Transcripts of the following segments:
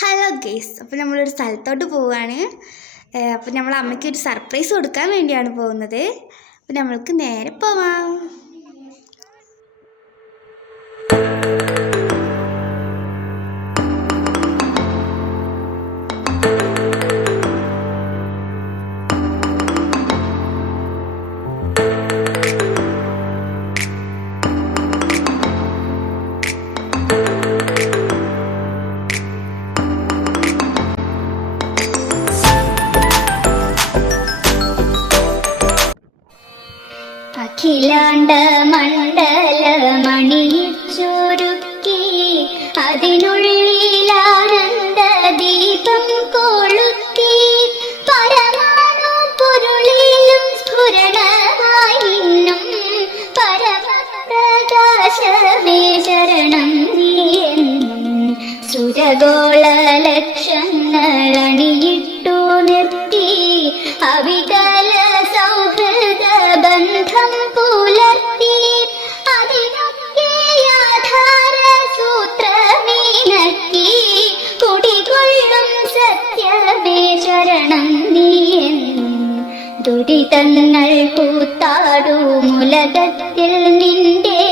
Hello guys, അപ്പോൾ നമ്മളൊരു സ്ഥലത്തോട്ട് പോവുകയാണ്. അപ്പോൾ നമ്മൾ അമ്മയ്ക്ക് ഒരു സർപ്രൈസ് കൊടുക്കാൻ വേണ്ടിയാണ് പോകുന്നത്. അപ്പോൾ നമ്മൾക്ക് നേരെ പോവാം. അഖിലാണ്ട മണ്ഡലമണിയിച്ചൊരുക്കി അതിനുള്ളിലാനന്ദ ദീപം കൊളുത്തി പരമാണു പൊരുളിലും സ്ഫുരണമായി നിന്നും പരമപ്രകാശമേ ശരണം നീയെന്നും സുരഗോള ലക്ഷങ്ങൾ അണിയിട്ടു നിർത്തി അവികല സൗഹൃദ ബന്ധം പുലർത്തി അതിനൊക്കെ ആധാര സൂത്രമീനക്കി കുടികൊള്ളും സത്യമേ ശരണം നീയെന്നും ദുരിതങ്ങൾ കൂത്താടുമുലകത്തിൽ നിന്റെ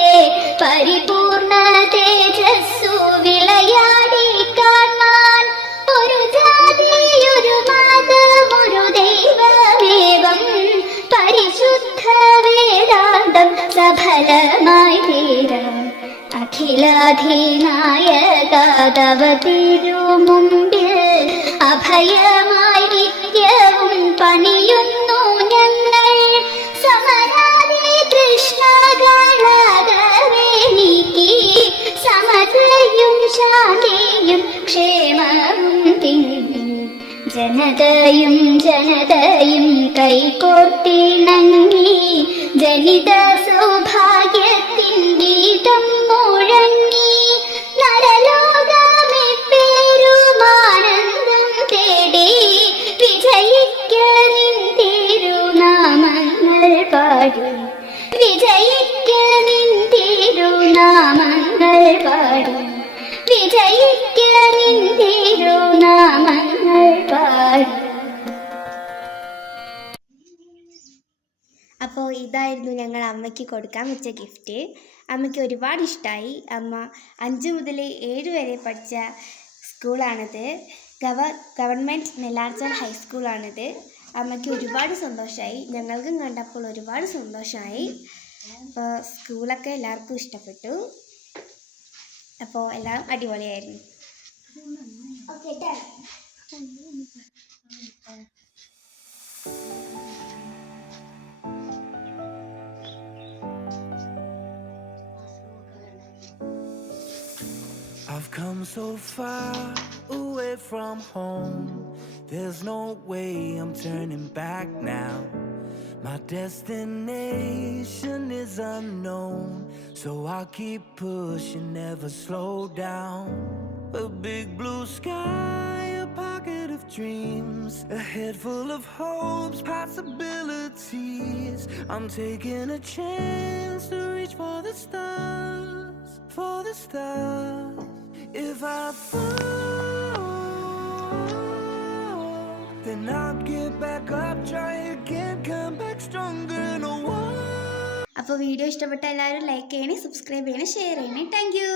പരിപൂർണ തേജസ്സു വിളയാടി കാണാൻ ഒരു ജാതിയൊരു മതമൊരു ദൈവമേവം പരിശുദ്ധ വേദാന്തം സഫലമായി തീരാം. അഖിലാധിനായക തവ തിരുമുമ്പിൽ അഭയമായി നിത്യവും പണിയുന്നു ഞങ്ങൾ. സമരാതി കൃഷ്ണകളാകവേ നീക്കി സമതയും ശാന്തിയും ക്ഷേമവും തിങ്ങി ജനതയും കൈകോർത്തിണങ്ങി ജനിത സൗഭാഗ്യത്തിൻ ഗീതം മുഴങ്ങി നരലോകമേ പേരുമാനന്ദം തേടി വിജയിക്ക നിൻ തിരുനാമങ്ങൾ പാടി വിജയിക്ക നിൻ തിരുനാമങ്ങൾ പാടി വിജയിക്ക നിൻ തിരുനാമങ്ങൾ പാടി. അപ്പോൾ ഇതായിരുന്നു ഞങ്ങൾ അമ്മയ്ക്ക് കൊടുക്കാൻ വെച്ച ഗിഫ്റ്റ്. അമ്മയ്ക്ക് ഒരുപാട് ഇഷ്ടമായി. അമ്മ 5 മുതൽ 7 വരെ പഠിച്ച സ്കൂളാണിത്. ഗവൺമെൻറ് നെല്ലാർച്ചാൽ ഹൈസ്കൂളാണിത്. അമ്മയ്ക്ക് ഒരുപാട് സന്തോഷമായി. ഞങ്ങൾക്കും കണ്ടപ്പോൾ ഒരുപാട് സന്തോഷമായി. അപ്പോൾ സ്കൂളൊക്കെ എല്ലാവർക്കും ഇഷ്ടപ്പെട്ടു. അപ്പോൾ എല്ലാം അടിപൊളിയായിരുന്നു. I've come so far away from home. There's no way I'm turning back now. My destination is unknown, so I'll keep pushing, never slow down. A big blue sky, a pocket of dreams, a head full of hopes, possibilities. I'm taking a chance to reach for the stars, for the stars. If I fall, then I'll get back up, try again, come back stronger, no one. അപ്പോൾ video ഇഷ്ടപ്പെട്ട എല്ലാവരും like ചെയ്യണേ, subscribe ചെയ്യണേ, share ചെയ്യണേ. Thank you.